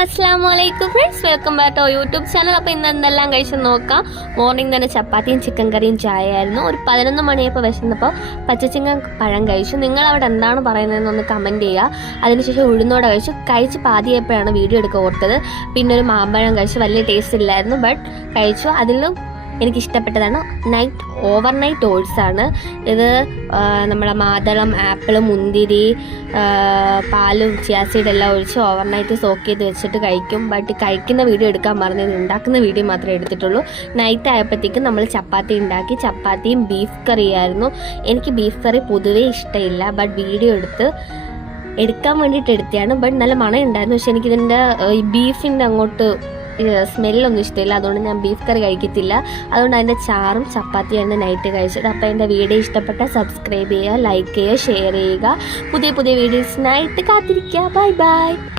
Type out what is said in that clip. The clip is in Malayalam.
അസ്സാം friends welcome back to YouTube channel അപ്പോൾ ഇന്ന് എന്തെല്ലാം കഴിച്ച് നോക്കാം? മോർണിംഗ് തന്നെ ചപ്പാത്തിയും ചിക്കൻ കറിയും ചായ ആയിരുന്നു. ഒരു പതിനൊന്ന് മണിയപ്പോൾ വിശന്നപ്പോൾ പച്ചച്ചിങ്ങ പഴം കഴിച്ചു. നിങ്ങൾ അവിടെ എന്താണ് പറയുന്നതെന്ന് ഒന്ന് കമന്റ് ചെയ്യുക അതിനുശേഷം ഉഴുന്നോടെ കഴിച്ചു. കഴിച്ച് പാതിയപ്പോഴാണ് വീഡിയോ എടുക്കുക ഓർത്തത്. പിന്നെ ഒരു മാമ്പഴം കഴിച്ചു. വലിയ ടേസ്റ്റ് ഇല്ലായിരുന്നു ബട്ട് കഴിച്ചു. അതിലും എനിക്ക് ഇഷ്ടപ്പെട്ടതാണ് നൈറ്റ് ഓവർ നൈറ്റ് ഓട്സ് ആണ് ഇത് നമ്മുടെ മാതളം ആപ്പിൾ മുന്തിരി പാലും ചിയാസീഡ് എല്ലാം ഒഴിച്ച് ഓവർ നൈറ്റ് സോക്ക് ചെയ്ത് വെച്ചിട്ട് കഴിക്കും. ബട്ട് കഴിക്കുന്ന വീഡിയോ എടുക്കാൻ പറഞ്ഞത് ഉണ്ടാക്കുന്ന വീഡിയോ മാത്രമേ എടുത്തിട്ടുള്ളൂ. നൈറ്റ് ആയപ്പോഴത്തേക്കും നമ്മൾ ചപ്പാത്തി ഉണ്ടാക്കി. ചപ്പാത്തിയും ബീഫ് കറിയായിരുന്നു. എനിക്ക് ബീഫ് കറി പൊതുവേ ഇഷ്ടമില്ല. ബട്ട് വീഡിയോ എടുത്ത് എടുക്കാൻ വേണ്ടിയിട്ട് എടുത്തതാണ് ബട്ട് നല്ല മണം ഉണ്ടായിരുന്നു പക്ഷെ എനിക്കിതിന്റെ ഈ ബീഫിന്റെ അങ്ങോട്ട് സ്മെല്ലൊന്നും ഇഷ്ടമില്ല. അതുകൊണ്ട് ഞാൻ ബീഫ് കറി കഴിക്കത്തില്ല. അതുകൊണ്ട് അതിന്റെ ചാറും ചപ്പാത്തിയാണ് നൈറ്റ് കഴിച്ചത്. അപ്പോൾ എന്റെ വീഡിയോ ഇഷ്ടപ്പെട്ട സബ്സ്ക്രൈബ് ചെയ്യുക ലൈക്ക് ചെയ്യുക ഷെയർ ചെയ്യുക. പുതിയ പുതിയ വീഡിയോസിനായിട്ട് കാത്തിരിക്കുക ബൈ ബൈ